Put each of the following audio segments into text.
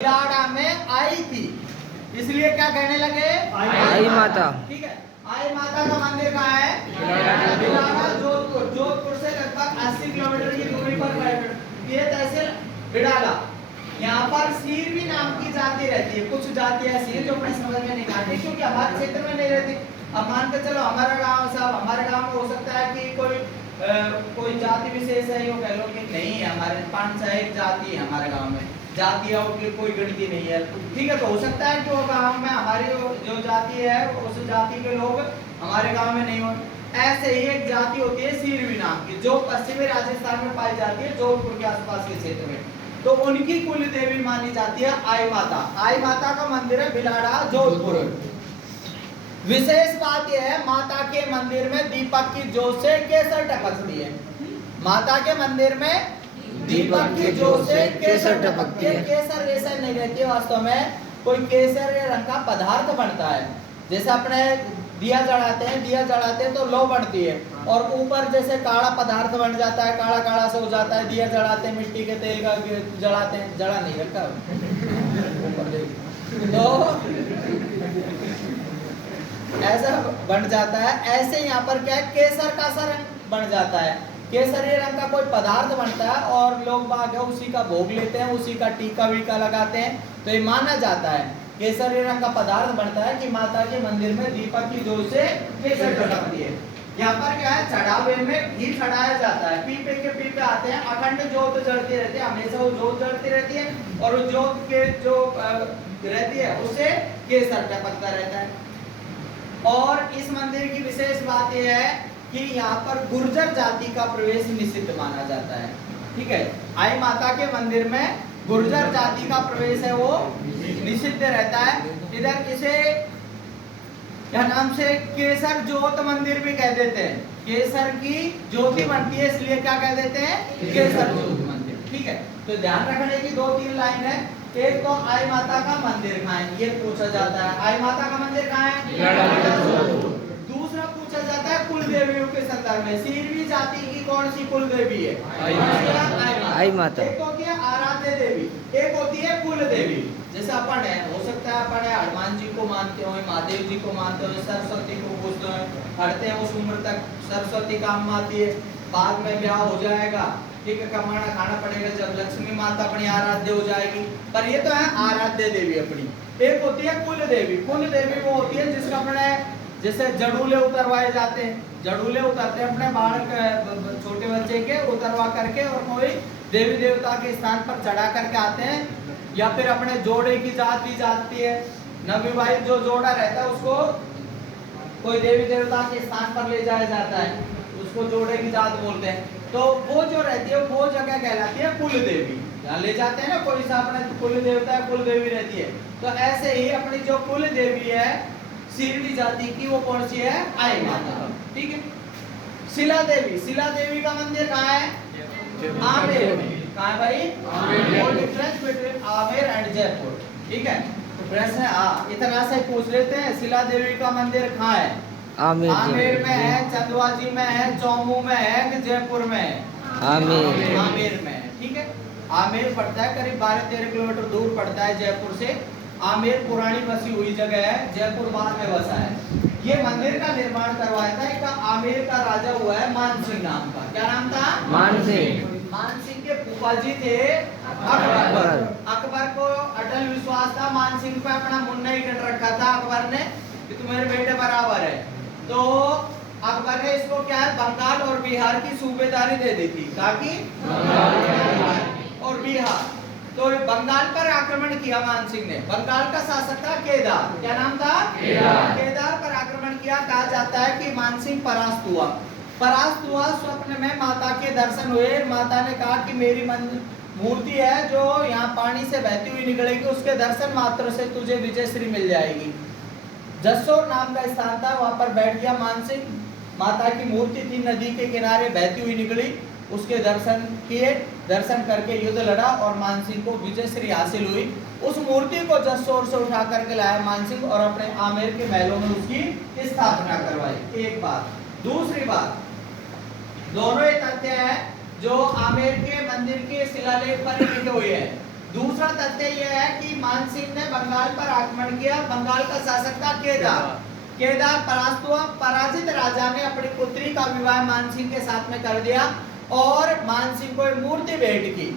बिलाड़ा में आई थी, इसलिए क्या कहने लगे? आई माता। ठीक है, आई माता का मंदिर कहाँ है? बिलाड़ा, जोधपुर। जोधपुर से लगभग 80 किलोमीटर की दूरी पर ये तहसील बिड़ाला। यहाँ पर सीरवी नाम की जाति रहती है। कुछ जाति ऐसी है जो अपने समझ में नहीं आती, क्योंकि हमारे क्षेत्र में नहीं रहती। अब मान के चलो हमारा गांव साहब, हमारे गांव में हो सकता है कि कोई जाति विशेष है, यो कह लो कि नहीं है, हमारे 5-6 जाति है हमारे गांव में, जातियां उनकी कोई गिनती नहीं है। ठीक है, तो हो सकता है कि वो गांव में हमारी जो जाति है उस जाति के लोग हमारे गांव में नहीं हो। ऐसे ही एक जाति होती है सीरवी नाम की, जो पश्चिमी राजस्थान में पाई जाती है, जोधपुर के आसपास के क्षेत्र में। तो उनकी कुल देवी मानी जाती है आई माता। आई माता का मंदिर है बिलाड़ा, जोधपुर। विशेष बात यह है, माता के मंदिर में दीपक की जोत से केसर टपकती है। माता के मंदिर में दीपक की जोत से केसर टपकती है। केसर वेसर नहीं रहती है, वास्तव में कोई केसर रंग का पदार्थ बनता है। जैसे अपने दिया जलाते हैं तो लौ बनती है, और ऊपर जैसे काला पदार्थ बन जाता है, काला काला से हो जाता है। दिया जलाते हैं, मिट्टी के तेल का जलाते हैं, जला नहीं रखा तो ऐसा बन जाता है। ऐसे यहाँ पर क्या है, केसर का सा रंग बन जाता है। केसरी रंग का कोई पदार्थ बनता है और लोग बाग उसी का भोग लेते हैं, उसी का टीका वीका लगाते हैं। तो ये माना जाता है केसरी रंग का पदार्थ बनता है कि माता के मंदिर में दीपक की जोत से केसर टपकती है। यहाँ पर क्या है, चढ़ावे में घी चढ़ाया जाता है। पीपे के पीपे आते हैं, अखंड जोत जलती रहती है, हमेशा वो जोत जलती रहती है, और उस जोत के जो रहती है उससे केसर टपकता रहता है। और इस मंदिर की विशेष बात यह है कि यहाँ पर गुर्जर जाति का प्रवेश निषिद्ध माना जाता है। ठीक है, आई माता के मंदिर में गुर्जर जाति का प्रवेश है वो निषिद्ध रहता है। इधर इसे क्या नाम से केसर जोत मंदिर भी कह देते हैं। केसर की ज्योति बनती है, इसलिए क्या कह देते हैं, केसर जोत मंदिर। ठीक है, तो ध्यान रखने की 2-3 लाइन है। एक तो आई माता का मंदिर कहाँ है, ये पूछा जाता है। आई माता का मंदिर कहाँ है? दूसरा पूछा जाता है कुल देवियों के संदर्भ में, सीरवी जाति की कौन सी कुल देवी है? आई माता। एक होती है आराध्य देवी, एक होती है कुल देवी। जैसे अपन है, हो सकता है अपन हनुमान जी को मानते हो, महादेव जी को मानते हो, सरस्वती को पूजते हो, पढ़ते हैं उस उम्र तक सरस्वती काम आती है, बाद में ब्याह हो जाएगा, ठीक है, कमाना खाना पड़ेगा, जब लक्ष्मी माता अपनी आराध्य हो जाएगी। पर ये तो है आराध्य देवी अपनी। एक होती है कुल देवी। कुल देवी वो होती है जिसका अपने जैसे जड़ूले उतरवाए जाते हैं, जड़ूले उतरते हैं अपने बालक छोटे बच्चे के, उतरवा करके और कोई देवी देवता के स्थान पर चढ़ा करके आते हैं, या फिर अपने जोड़े की जात दी जाती है। नवविवाहित जो जोड़ा रहता है उसको कोई देवी देवता के स्थान पर ले जाया जाता है, उसको जोड़े की जात बोलते हैं। तो वो जो रहती है वो जगह कहलाती है कुल देवी। यहाँ ले जाते हैं ना कोई सा अपने कुल देवता है, कुल देवी रहती है। तो ऐसे ही अपनी जो कुल देवी है सीरवी जाति की, वो कौन सी है? आई माता। ठीक है, शिला देवी। शिला देवी का मंदिर कहाँ है? आमेर में। कहाँ है भाई? Amer. Difference between Amer and Jaipur. ठीक है, तो प्रश्न है इतना से पूछ लेते हैं, शिला देवी का मंदिर कहाँ है? आमेर में है, चंदवाजी में है, चौमू में है कि जयपुर में है? आमेर में है। ठीक है, आमेर पड़ता है करीब 12-13 किलोमीटर दूर पड़ता है जयपुर से। आमेर पुरानी बसी हुई जगह है, जयपुर बाद में बसा है। ये मंदिर का निर्माण करवाया था एक आमेर का राजा हुआ है मानसिंह नाम का। क्या नाम था? मानसिंह। मानसिंह के फूफा जी थे अकबर। अकबर को अटल विश्वास था मानसिंह पे, अपना मुन्ना ही कर रखा था अकबर ने कि तू मेरे बेटे बराबर है। तो अकबर ने इसको क्या है, बंगाल और बिहार की सूबेदारी दे दी थी, ताकि और बिहार। तो बंगाल पर आक्रमण किया मानसिंह ने। बंगाल का शासक था केदार। क्या नाम था? केदार पर आक्रमण किया। कहा जाता है कि मानसिंह परास्त हुआ। स्वप्न में माता के दर्शन हुए। माता ने कहा कि मेरी मूर्ति है जो यहाँ पानी से बहती हुई निकलेगी, उसके दर्शन मात्र से तुझे विजयश्री मिल जाएगी। जसोर नाम का स्थान था, वहां पर बैठ गया मानसिंह। माता की मूर्ति थी, नदी के किनारे बहती हुई निकली, उसके दर्शन किए, दर्शन करके युद्ध लड़ा और मानसिंह को विजयश्री हासिल हुई। उस मूर्ति को जसोर से उठा करके लाया मानसिंह और अपने आमेर के महलों में उसकी स्थापना करवाई। एक बात। दूसरी बात, दोनों ही तथ्य है जो आमेर के मंदिर के शिलालेख पर लिखे हुए हैं। दूसरा तथ्य यह है कि मानसिंह ने बंगाल पर आक्रमण किया। बंगाल का शासक था केदार। केदार परास्त हुआ। पराजित राजा ने अपनी पुत्री का विवाह मानसिंह के साथ में कर दिया और मानसिंह को एक मूर्ति भेंट की।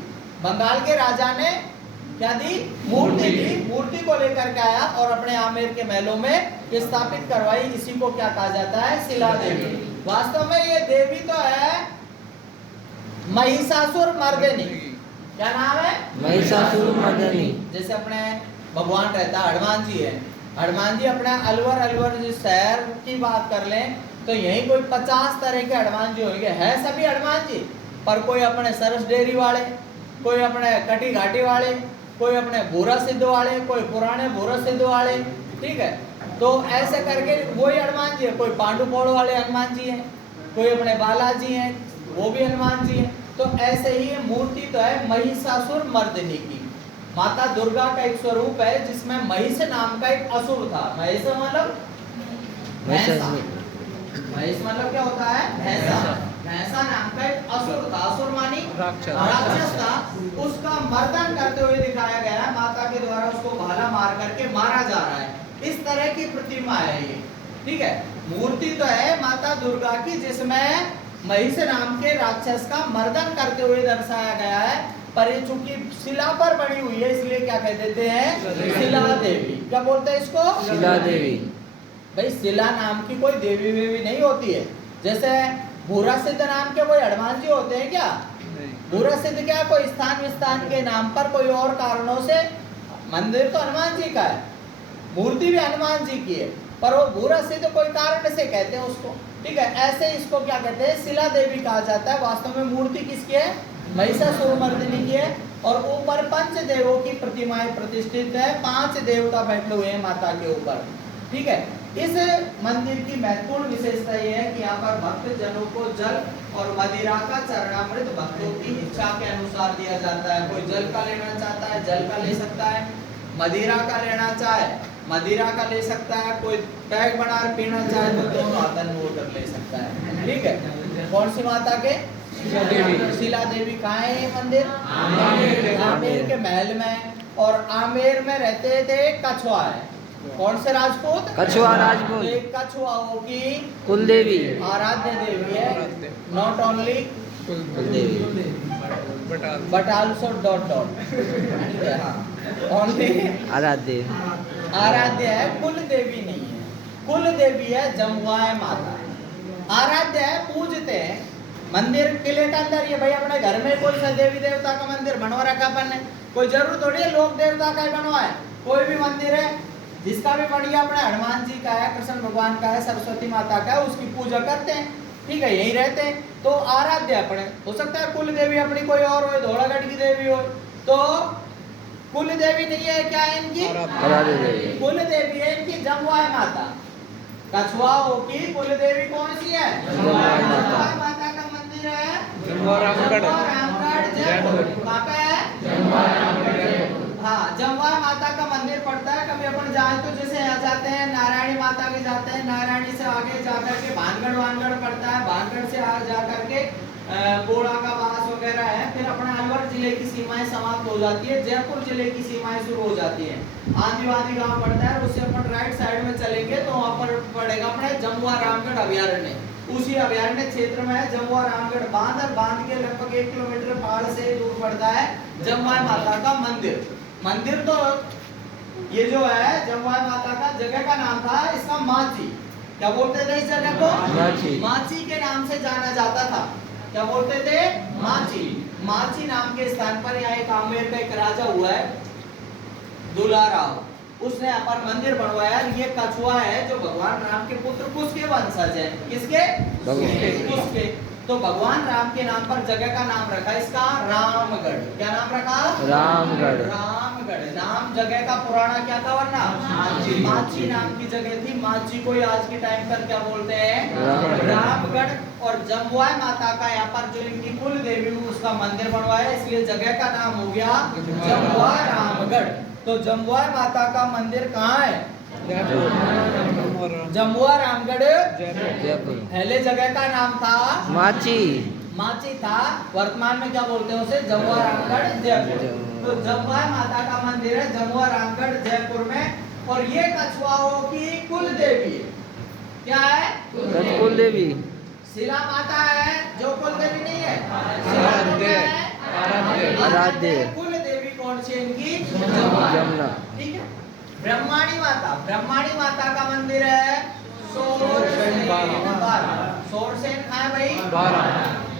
बंगाल के राजा ने क्या दी? मूर्ति दी। मूर्ति को लेकर के आया और अपने आमेर के महलों में स्थापित करवाई। इसी को क्या कहा जाता है? शिला देवी। वास्तव में ये देवी तो है महिषासुर मर्दिनी। क्या नाम है? महिषासुर मर्दिनी। जैसे अपने भगवान रहता है, हनुमान जी है। हनुमान जी अपने अलवर जिस शहर की बात कर लें तो यही कोई 50 तरह के हनुमान जी होंगे। है सभी हनुमान जी, पर कोई अपने सरस डेरी वाले, कोई अपने कटी घाटी वाले, कोई अपने भूरा सिद्ध वाले, कोई पुराने भूरा सिद्ध वाले। ठीक है, तो ऐसे करके वही हनुमान जी है। कोई पांडुपोड़ वाले हनुमान जी हैं, कोई अपने बालाजी हैं, वो भी हनुमान जी हैं। तो ऐसे ही ये मूर्ति तो है महिषासुर मर्दिनी की। माता दुर्गा का एक स्वरूप है जिसमें महिष नाम का एक असुर था। महिष मतलब भैंसा। महिष मतलब क्या होता है? भैंसा। भैंसा नाम का एक असुर था। असुर मानी राक्षस था। उसका मर्दन करते हुए दिखाया गया है। माता के द्वारा उसको भाला मार करके मारा जा रहा है। इस तरह की प्रतिमा है ये। ठीक है, मूर्ति तो है माता दुर्गा की जिसमें महिष नाम के राक्षस का मर्दन करते हुए दर्शाया गया है। पर ये चूंकि शिला पर बनी हुई है इसलिए क्या कह देते हैं? शिला देवी। क्या बोलते हैं इसको? शिला देवी। भाई शिला नाम की कोई देवी वेवी नहीं होती है। जैसे भूरा सिद्ध नाम के कोई हनुमान जी होते हैं क्या? भूरा सिद्ध क्या कोई स्थान विस्थान के नाम पर कोई और कारणों से, मंदिर तो हनुमान जी का है, मूर्ति भी हनुमान जी की है, पर वो भूरा सिद्ध कोई कारण से कहते हैं उसको। ठीक है, ऐसे इसको क्या कहते हैं? शिला देवी कहा जाता है। वास्तव में मूर्ति किसकी है? महिषासुर मर्दिनी की है। और ऊपर पंच देवों की प्रतिमाएं प्रतिष्ठित है। 5 देवता बैठे हुए हैं माता के ऊपर। ठीक है, इस मंदिर की महत्वपूर्ण विशेषता यह है कि यहाँ पर भक्त जनों को जल और मदिरा का चरणामृत भक्तों की इच्छा के अनुसार दिया जाता है। कोई जल का लेना चाहता है जल का ले सकता है, मदिरा का लेना चाहे मदिरा का ले सकता है, कोई पैक बना पीना चाहे तो दोनों हाथन वोटर ले सकता है। ठीक है, कौन सी माता के? शिला देवी। कहाँ है ये मंदिर? आमेर के महल में। और आमेर में रहते थे कछुआ है। कौन से राजपूत? कछुआ राजपूत। एक कछुआओं की कुल देवी, आराध्य देवी है। नॉट ओनली कुल देवी but also dot dot only आराध्य। आराध्य है, कुल देवी नहीं है। कुल देवी है जमुआए माता। आराध्य है, पूजते हैं। मंदिर किले के अंदर ये भाई अपने घर में कोई सा देवी देवता का मंदिर बनवा रखा अपन ने, कोई जरूर थोड़ी है लोक देवता का ही बनवाए। कोई भी मंदिर है जिसका भी बढ़िया अपने हनुमान जी का है, कृष्ण भगवान का है, सरस्वती माता का है, उसकी पूजा करते हैं। ठीक है, यही रहते हैं। तो आराध्य अपने हो सकता है कुल देवी अपनी कोई और हो, धौलागढ़ की देवी हो, तो कुल देवी नहीं है। क्या है इनकी? आराध्य देवी। कुल देवी है इनकी जमुआए माता। कछुआओं की कुल देवी कौन सी है? जमुआए माता। जमुआए माता का मंदिर है रामगढ़। जयपुर। कहाँ पे है? हाँ, जमुआए माता का मंदिर पड़ता है। कभी अपन जाए तो जैसे यहाँ जाते हैं नारायणी माता के जाते हैं, नारायणी से आगे जाकर के भानगढ़ पड़ता है, भानगढ़ से आगे जाकर के बोड़ा का वास वगैरह है। फिर अपना अलवर जिले की सीमाएं समाप्त हो जाती है, जयपुर जिले की सीमाएं शुरू हो जाती है। आदिवादी गांव पड़ता है, उससे अपन राइट साइड में चलेंगे तो वहाँ पर पड़ेगा अपना जमुआ रामगढ़ अभयारण्य। उसी अभयारण्य क्षेत्र में है जमुआ रामगढ़ बांध, और बांध के लगभग 1 किलोमीटर पहाड़ से दूर पड़ता है जमुआए माता का मंदिर। मंदिर तो ये जो है जमुआए माता का जगह का नाम था इसका माची। क्या बोलते थे इस जगह को? माची। माची के नाम से जाना जाता था। क्या बोलते थे? माची। माची नाम के स्थान पर यहाँ एक आमेर का एक राजा हुआ है दुलाराव, उसने यहाँ पर मंदिर बनवाया। ये कछुआ है जो भगवान राम के पुत्र कुश के वंशज है। किसके? कुश के। तो भगवान राम के नाम पर जगह का नाम रखा इसका रामगढ़। क्या नाम रखा? रामगढ़। रामगढ़ नाम जगह का पुराना क्या था वरना? माची नाम की जगह थी। माची को आज के टाइम पर क्या बोलते हैं? रामगढ़। और जमुआए माता का यहाँ पर जो इनकी कुल देवी उसका मंदिर बनवाया, इसलिए जगह का नाम हो गया जमुआ रामगढ़। तो जमुआए माता का मंदिर कहाँ है? जमुआ रामगढ़ जयपुर। पहले जगह का नाम था माची। माची था, वर्तमान में क्या बोलते हैं उसे? जमुआ रामगढ़ जयपुर। तो जमुआ माता का मंदिर है जमुआ रामगढ़ जयपुर में। और ये कछुआओं की कुल देवी है। क्या है? कुल देवी। शिला माता है जो कुल देवी नहीं है। शिला तो क्या है? आराध्य। कुल देवी कौन सी इनकी? जमुना। ठीक है। ब्रह्माणी माता का मंदिर है सोरसेन 12 भाई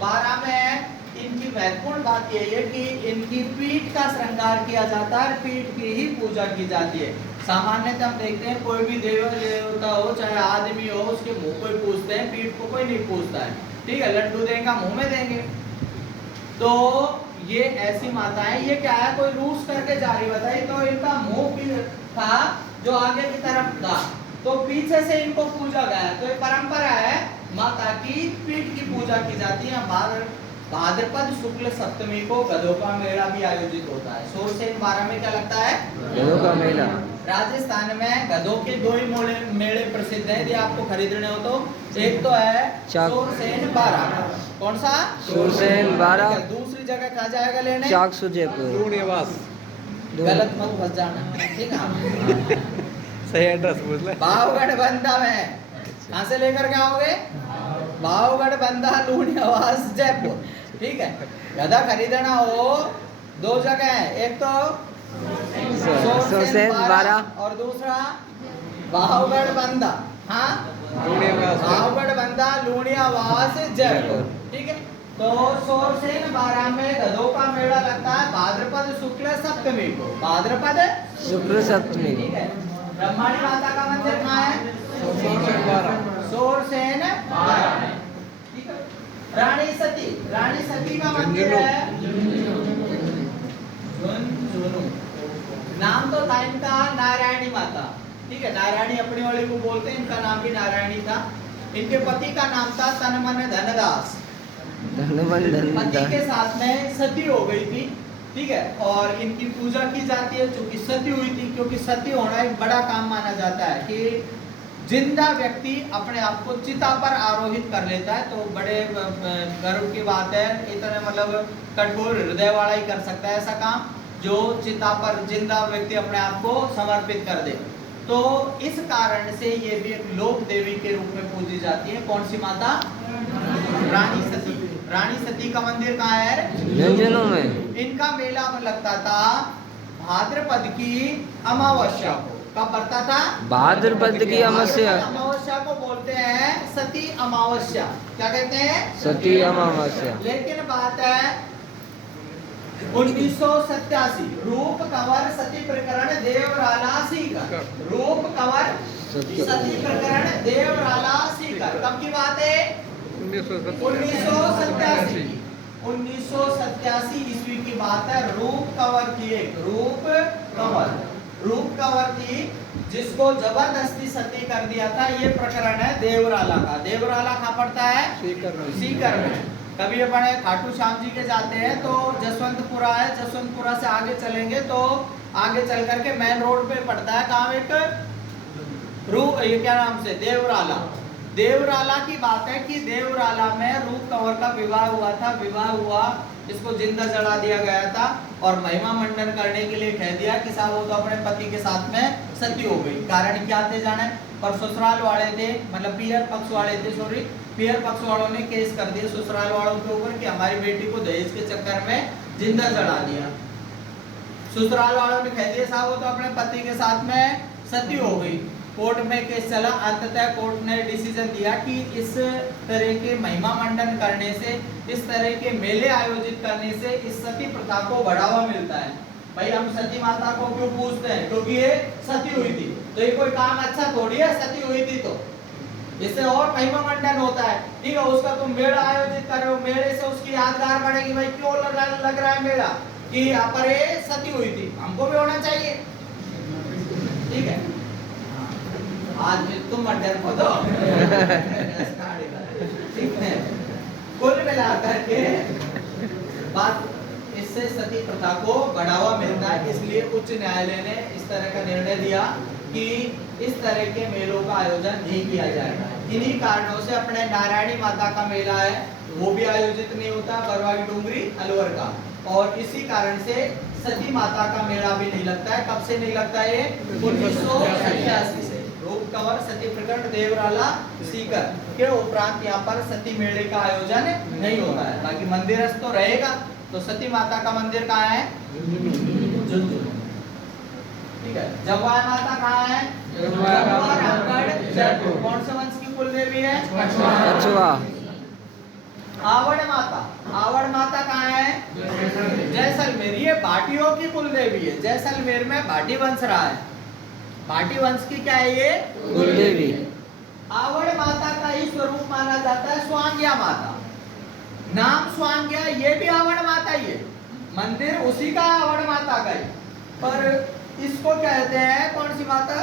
12 में। इनकी महत्वपूर्ण बात यह है कि इनकी पीठ का श्रृंगार किया जाता है, पीठ की ही पूजा की जाती है। सामान्यतः हम देखते हैं कोई भी देवता हो चाहे आदमी हो उसके मुंह को ही पूजते हैं, पीठ को कोई नहीं पूजता है। ठीक है, लड्डू देंगे मुंह में देंगे। तो ये ऐसी माताएं, ये क्या है कोई रूस करके जा रही बताई तो इनका मुंह भी था जो आगे की तरफ था तो पीछे से इनको पूजा गया। तो ये परंपरा है माता की पीठ की पूजा की जाती है। भाद्रपद शुक्ल सप्तमी को गधों का मेला भी आयोजित होता है। सोरसेन 12 में क्या लगता है? गधों का मेला। राजस्थान में गधों के 2 ही मेले प्रसिद्ध हैं यदि आपको खरीदने हो तो। एक तो है सोरसेन 12। कौन सा? सोरसेन 12। दूसरी जगह कहाँ जाएगा लेने? चाकसू जयपुर। गलत मत फंस जाना, ठीक है। सही एड्रेस बोल ले। भावगढ़ बंदा में कहाँ से लेकर के आओगे? भावगढ़ बंदा लूणियावास जयपुर। ठीक है, गधा खरीदना हो 2 जगह है, एक तो सोरसेन 12 और दूसरा भावगढ़ बंदा। हाँ, भावगढ़ बंदा लूणियावास जयपुर। ठीक है, तो सोरसेन 12 में गधों का मेला लगता है भाद्रपद शुक्ल सप्तमी को। भाद्रपद शुक्ल सप्तमी। ठीक है। ब्रह्माणी माता का मंदिर कहाँ है? सोरसेन 12। ठीक है। रानी सती का मंदिर है झुंझुनू। नाम तो था इनका नारायणी माता। ठीक है, नारायणी अपनी वाली को बोलते हैं, इनका नाम भी नारायणी था। इनके पति का नाम था तनमन धनदास। पति के साथ में सती हो गई थी। ठीक है, और इनकी पूजा की जाती है चूंकि सती हुई थी, क्योंकि सती होना एक बड़ा काम माना जाता है कि जिंदा व्यक्ति अपने आप को चिता पर आरोहित कर लेता है तो बड़े गर्व की बात है। इतने मतलब कठोर हृदय वाला ही कर सकता है ऐसा काम जो चिता पर जिंदा व्यक्ति अपने आप को समर्पित कर दे। तो इस कारण से ये भी एक लोक देवी के रूप में पूजी जाती है। कौन सी माता? रानी सती। रानी सती का मंदिर कहाँ है? झुंझुनू में। इनका मेला लगता था भाद्रपद की अमावस्या को। कब पड़ता था? भाद्रपद की अमावस्या। अमावस्या को बोलते हैं सती अमावस्या। क्या कहते हैं? सती अमावस्या। लेकिन बात है 1987 रूप कंवर सती प्रकरण देवराला सीकर। रूप कंवर सती प्रकरण देवराला सीकर कब की बात है? 1987 ईस्वी की बात है। रूप कंवर की एक रूप कंवर थी जिसको जबरदस्ती सती कर दिया था। ये प्रकरण है देवराला का। देवराला कहाँ पड़ता है? सीकर में। कभी अपन खाटू श्याम जी के जाते हैं तो जसवंतपुरा है, जसवंतपुरा से आगे चलेंगे तो आगे चल करके मेन रोड पे पड़ता है काम एक ये क्या नाम से? देवराला। देवराला की बात है कि देवराला में रूप कंवर का विवाह हुआ था। विवाह हुआ, इसको जिंदा जला दिया गया था और महिमा मंडन करने के लिए कह दिया कि साहब वो तो अपने पति के साथ में सती हो गई। कारण क्या थे जाने? पर ससुराल वाले थे, मतलब पियर पक्ष वाले थे, सॉरी पियर पक्ष वालों ने केस कर दिया ससुराल वालों के ऊपर कि हमारी बेटी को दहेज के चक्कर में जिंदा जला दिया। ससुराल वालों ने कह दिया साहब वो तो अपने पति के साथ में सती हो गई। कोर्ट में केस चला, अंततः कोर्ट ने डिसीजन दिया कि इस तरह के महिमा मंडन करने से, इस तरह के मेले आयोजित करने से इस सती प्रथा को बढ़ावा मिलता है। भाई हम सती माता को क्यों पूजते हैं? क्योंकि ये सती हुई थी। तो ये कोई काम अच्छा थोड़ी है, सती हुई थी तो इससे और महिमा मंडन होता है। ठीक है, उसका तुम मेला आयोजित कर रहे हो, मेले से उसकी यादगार बढ़ेगी। भाई क्यों लग रहा है मेला कि यहाँ पर ये सती हुई थी, हमको भी होना चाहिए। ठीक है, आज तुम मंडन को दो। ठीक है, कुल मिलाकर के बात इससे सती प्रथा को बढ़ावा मिलता है। इसलिए उच्च न्यायालय ने इस तरह का निर्णय दिया कि इस तरह के मेलों का आयोजन नहीं किया जाएगा। इन्हीं कारणों से अपने नारायणी माता का मेला है वो भी आयोजित नहीं होता, बरवाई डूंगरी अलवर का। और इसी कारण से सती माता का मेला भी नहीं लगता है। कब से नहीं लगता है? 1987 से। रूप कंवर सती प्रकरण देवराला सीकर के उपरांत यहाँ पर सती मेले का आयोजन नहीं होता है। बाकी मंदिर तो रहेगा। तो सती माता का मंदिर कहाँ है? झुंझुनू। ठीक है। जवाय माता कहाँ है? रामगढ़ जयपुर। कौन से वंश की कुल देवी है? कछुआ। आवड़ माता, आवड़ माता कहाँ है? जैसलमेर। ये भाटियों की कुल देवी है। जैसलमेर में भाटी वंश रहा है। भाटी वंश की क्या है ये? कुल देवी। आवड़ माता का ही स्वरूप माना जाता है स्वांग्या माता। नाम स्वांग्या, ये भी आवड़ माता ही है। मंदिर उसी का आवड़ माता का ही, पर इसको कहते हैं कौन सी माता?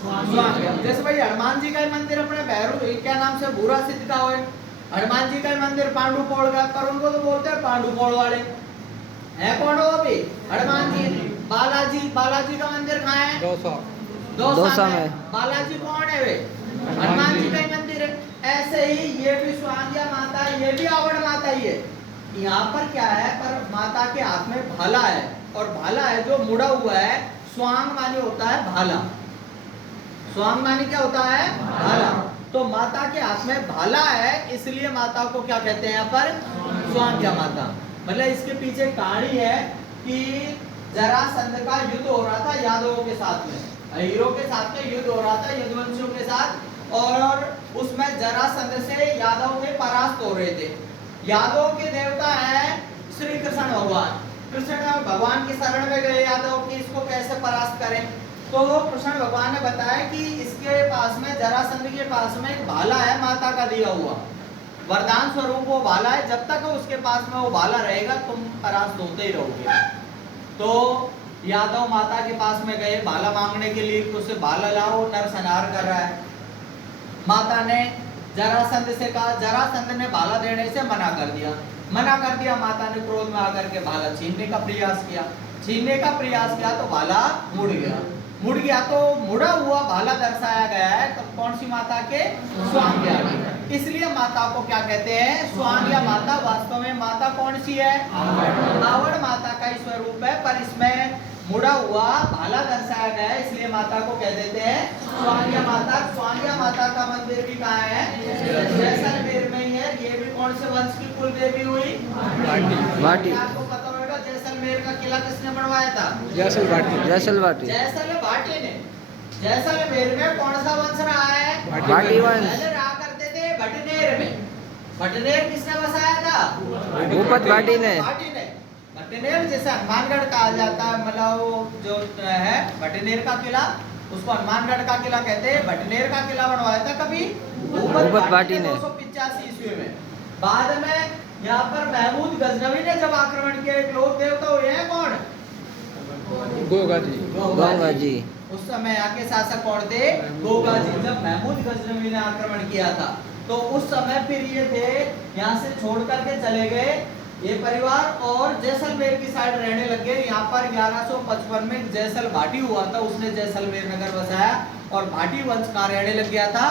स्वांग्या। जैसे भाई हनुमान जी का ही मंदिर अपने भैरू क्या नाम से भूरा सिद्ध का हो, हनुमान जी का मंदिर पांडुपोड़ का, पर उनको तो बोलते हैं पांडुपोड़ वाले। है कौन हो अभी? हनुमान जी। बालाजी, बालाजी का मंदिर कहाँ है? दौसा में। बालाजी कौन है वे? हनुमान जी का ही मंदिर है। ऐसे ही ये भी स्वांग्या माता, ये भी आवड़ माता ही है। यहाँ पर क्या है? पर माता के हाथ में भाला है, और भाला है जो मुड़ा हुआ है। स्वांग मानी होता है भाला। स्वांग मानी क्या होता है? भाला। तो माता के हाथ में भाला है, इसलिए माता को क्या कहते हैं यहाँ पर? स्वांग्या माता। मतलब इसके पीछे कहानी है कि जरासंध का युद्ध हो रहा था यादवों के साथ में, हीरो के साथ में युद्ध हो रहा था यदुवंशियों के साथ, और उसमें जरासंध से यादव के परास्त हो रहे थे। यादव के देवता है श्री कृष्ण भगवान। कृष्ण भगवान की शरण में गए यादव की इसको कैसे परास्त करें। तो कृष्ण भगवान ने बताया कि इसके पास में, जरासंध के पास में एक भाला है माता का दिया हुआ, वरदान स्वरूप वो भाला है। जब तक उसके पास में वो भाला रहेगा तुम परास्त होते ही रहोगे। तो यादव माता के पास में गए भाला मांगने के लिए, उसे भाला लाओ, नरसंहार कर रहा है। माता ने जरासंध से कहा, जरासंध ने भाला देने से मना कर दिया। मना कर दिया, माता ने क्रोध में आकर के भाला छीनने का प्रयास किया। छीनने का प्रयास किया तो भाला मुड़ गया। मुड़ गया तो मुड़ा हुआ भाला दर्शाया गया है तो कौन सी माता के? स्वांग्या। इसलिए माता को क्या कहते हैं? स्वांग्या माता। वास्तव में माता कौन सी है? आवड़ माता का ही स्वरूप है, पर इसमें मुड़ा हुआ भाला दर्शाया गया है, इसलिए माता को कह देते हैं स्वांग्या माता। स्वांग्या माता का मंदिर भी कहाँ है? जैसलमेर में ही है। ये भी कौन से वंश की कुल देवी हुई? भाटी। आपको पता होगा जैसलमेर का किला किसने बनवाया था? जैसलभाटी। जैसलभाटी ने। जैसलमेर में कौन सा वंश रहा है? भाटी वंश। पहले रहा करते थे भटनेर में। भटनेर किसने बसाया था? भूपत भाटी ने। भटनेर जैसे हनुमानगढ़ कहा जाता है, मतलब वो जो है भटनेर का किला, उसको हनुमानगढ़ का किला कहते हैं। भटनेर का किला बनवाया था कभी? भूपत भाटी ने 285 ईस्वी में। बाद में यहाँ पर महमूद गजनवी ने जब आक्रमण किया, एक लोक देवता हुए हैं कौन? गोगा जी। उस समय यहाँ के शासक कौन थे? गोगा जी। जब महमूद गजनवी ने आक्रमण किया था तो उस समय फिर ये थे यहाँ से छोड़ करके चले गए ये परिवार, और जैसलमेर की साइड रहने लगे। यहाँ पर 1155 में जैसलभाटी हुआ था, उसने जैसलमेर नगर बसाया, और भाटी वंश कहाँ रहने लग गया था?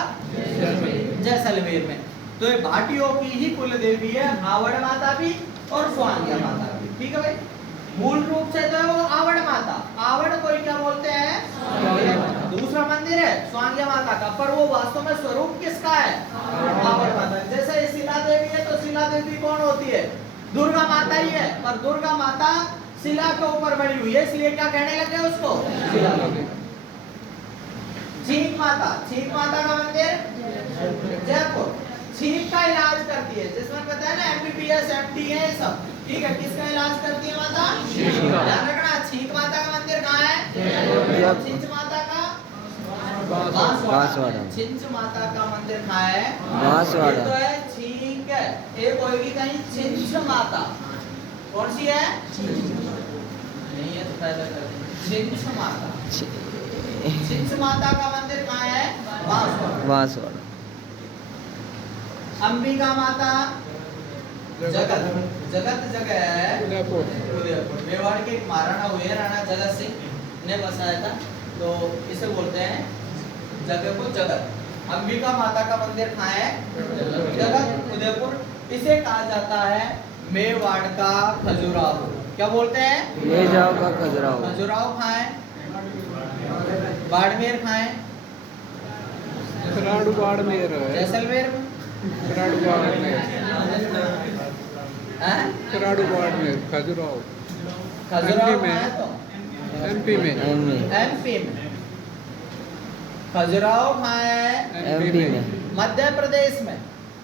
जैसलमेर में। तो ये भाटियों की ही कुल देवी है, आवड़ माता भी और स्वांग्या माता भी। ठीक है भाई। मूल रूप से तो वो आवड़ माता। आवड़ को क्या बोलते हैं? दूसरा मंदिर है स्वांग्या माता का, पर वो वास्तव में स्वरूप किसका है? आवड़ माता। जैसे शिला देवी है तो शिला देवी कौन होती है? दुर्गा माता ही है, पर दुर्गा माता शिला के ऊपर बनी हुई है, इसलिए क्या कहने लगे उसको? शिला। छींक माता। छींक माता का मंदिर जयपुर। छींक का इलाज करती है, जिसमें पता है ना MBBS MD है सब। ठीक है। किसका इलाज करती है माता? ध्यान रखना। छींक माता का मंदिर कहाँ है? छिंच माता का बांसवाड़ा। छिंच माता का मंदिर कहाँ है? बांसवाड़ा। तो है छींक है, एक होगी कहीं छिंच माता। कौन सी है? नहीं है तो फायदा कर देंगे। छिंच माता। छिंच माता का मंदिर कहाँ है? बांसवाड़ा। अंबिका माता जगत। जगत जगह है उदयपुर। मेवाड़ के एक महाराणा हुए, राणा जगत सिंह ने बसाया था, तो इसे बोलते हैं जगह को जगत। अंबिका माता का मंदिर कहाँ है? जगत उदयपुर। इसे कहा जाता है मेवाड़ का खजुराहो। क्या बोलते हैं? ले जाओ का खजुराहो। खजुराहो खाएं, बाड़मेर खाएं, खराड़ू बाड़मेर है। जैसलमेर में खराड़ू बाड़मेर, हैं? खराड़ू बाड़मेर, खजुराहो खजुराहो MP में। खाएं तो MP में, एमपी में खजुराहो खाएं, MP में। मध्य प्रदेश में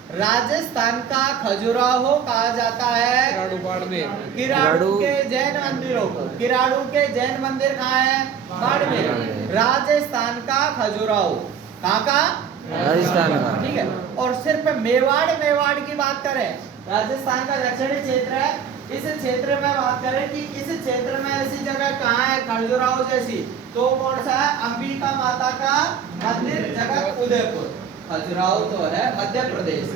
राजस्थान का खजुराहो कहा जाता है खराड़ू बाड़मेर, किराड़ू के जैन मंदिरों को। किराड़ू के जैन मंदिर कहाँ है? बाड़मेर। राजस्थान का खजुराहो कहाँ का? राजस्थान का। ठीक है। और सिर्फ मेवाड़ की बात करें, राजस्थान का दक्षिणी क्षेत्र है, इस क्षेत्र में बात करें कि इस क्षेत्र में ऐसी जगह कहाँ है खजुराहो जैसी, तो कौन सा है? अंबिका माता का मंदिर जगत उदयपुर। खजुराहो तो है मध्य प्रदेश,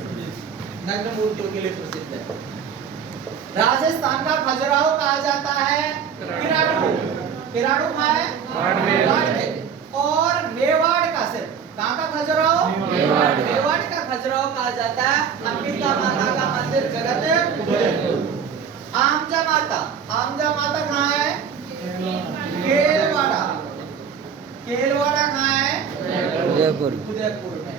नग्न मूर्तियों के लिए प्रसिद्ध है। राजस्थान का खजुराहो कहा जाता है किराड़ू। किराड़ू कहाँ है? बाड़मेर। बाड़मेर। और मेवाड़ का सिर्फ कहाँ का खजुराहो? मेवाड़। मेवाड़ का खजुराहो कहा जाता है अंबिका माता का मंदिर जगत उदयपुर। आमजा माता कहाँ है? केलवाड़ा। केलवाड़ा कहाँ है? उदयपुर। उदयपुर में।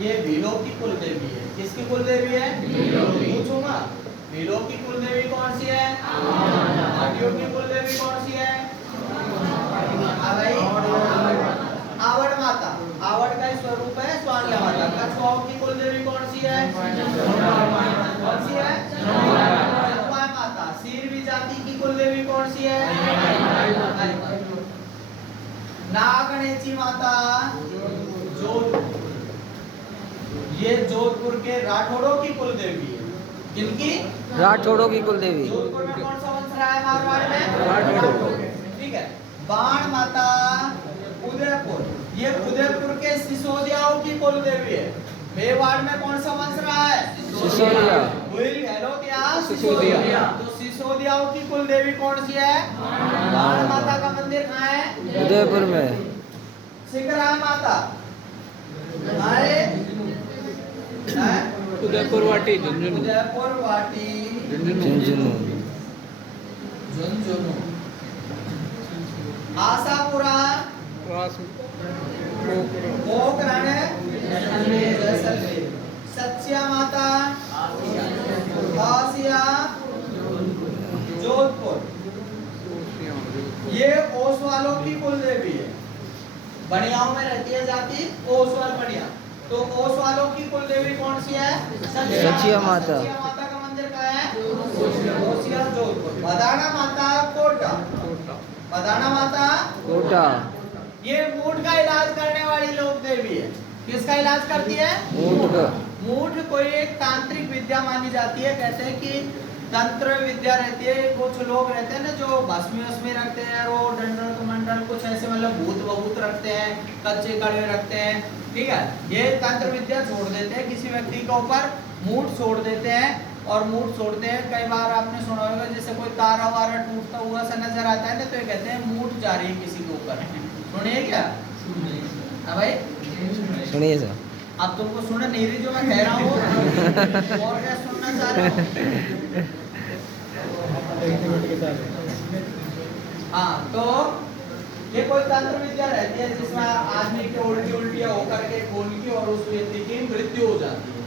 ये भीलों की कुल देवी है। किसकी कुल देवी है? पूछूंगा। भीलों की कुल देवी कौन सी है? भाटियों की कुल देवी कौन सी है? आवड़ माता। आवड़ का स्वरूप है स्वांगला माता। कछुआओं की कुल देवी कौन सी है? कौन सी है? जमुआ माता। सीरवी जाति की कुल देवी कौन सी है? नागणेची माता जोधपुर। ये जोधपुर के राठौड़ों की कुल देवी है। किनकी? राठौड़ों की कुल देवी। जोधपुर में कौन सा वंश रहा है मारवाड़ में? राठौड़। ठीक है। बाण माता उदयपुर, ये उदयपुर के सिसोदियाओं की कुल देवी है। मेवाड़ में कौन सा वंश रहा है? सिसोदिया। हेलो क्या? सिसोदिया। तो सिसोदियाओं की कुल देवी कौन सी है? बाण माता का मंदिर कहाँ है? उदयपुर में। सिकरा माता कहाँ है? उदयपुर वाटी, झुंझुनू। उदयपुर वाटी झुंझुनू। झुंझुनू। आशापुरा रास पोखरण जैसलमेर। सच्चिया माता आसिया जोधपुर। ये ओसवालों की कुल देवी है। बनियाओं में रहती है जाति ओसवाल बनिया। तो ओसवालों की कुल देवी कौन सी है? सच्चिया माता। सच्चिया माता का मंदिर कहाँ है? ओसिया जोधपुर। बदाना माता कोटा। बदाना माता कोटा। ये मूठ का इलाज करने वाली लोक देवी है। किसका इलाज करती है? ऊंट का। मूठ कोई एक तांत्रिक विद्या मानी जाती है। कहते हैं कि तंत्र विद्या रहती है। कुछ लोग रहते हैं ना जो भस्मी वस्मी रखते हैं, वो डंडल कमंडल कुछ ऐसे मतलब भूत बहुत रखते हैं, कच्चे कड़वे रखते हैं। ठीक है। ये तंत्र विद्या छोड़ देते हैं किसी व्यक्ति के ऊपर, मूठ छोड़ देते हैं। और मूठ छोड़ते हैं, कई बार आपने सुना होगा जैसे कोई तारा वारा टूटता हुआ सा नजर आता है ना, तो ये कहते हैं मूठ जा रही है किसी के ऊपर। सुनिए क्या? हाँ भाई सुनिए सर। अब तुमको सुना नहीं रही जो मैं कह रहा हूँ? और क्या सुनना चाह रहे हो? हाँ, तो ये कोई तंत्र विद्या रहती है जिसमें आदमी के उल्टी उल्टी होकर के खून की और उस व्यक्ति की मृत्यु हो जाती है,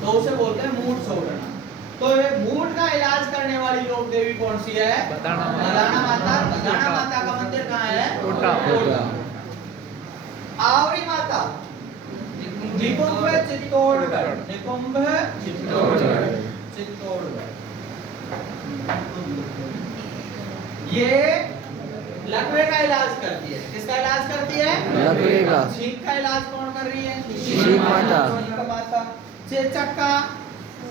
तो उसे बोलते हैं मूठ छोड़ना। तो ये मूठ का इलाज करने वाली लोक देवी कौन सी है? बदाना माता। बदाना माता का मंदिर कहाँ है? कोटा। आवरी माता निकुंभ चित्तौड़गढ़। निकुंभ चित्तौड़गढ़। ये लकवे का इलाज करती है। किसका इलाज करती है? लकवे का। छींक का इलाज कौन कर रही है? छींक माता। छींक माता। चेचक का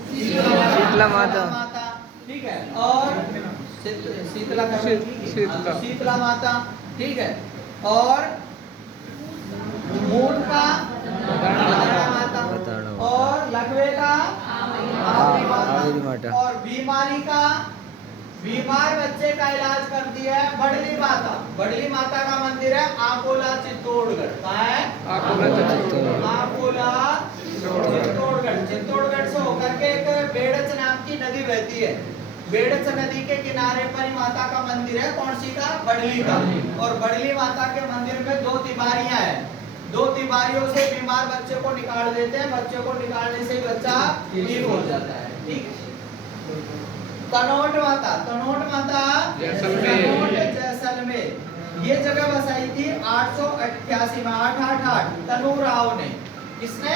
शीतला माता। ठीक है। और शीतला माता। ठीक है। और मूठ का बदाना माता। और लकवे का आवरी माता। और बीमारी का बीमार बच्चे का इलाज करती है बड़ली माता। बड़ली माता का मंदिर है आकोला चित्तौड़गढ़। कहाँ है? आकोला चित्तौड़गढ़। चित्तौड़गढ़ से होकर के एक बेड़च नाम की नदी बहती है। बेड़च नदी के किनारे पर ही माता का मंदिर है, कौन सी का? बड़ली का। और बड़ली माता के मंदिर में 2 तिबारियां हैं। 2 तिबारियों से बीमार बच्चे को निकाल देते हैं, बच्चे को निकालने से ही बच्चा ठीक हो जाता है। ठीक है। तनोट माता, तनोट माता जैसलमेर। तनोट जैसलमेर, ये जगह बसाई थी 888 में, 888 तनु राव ने। किसने?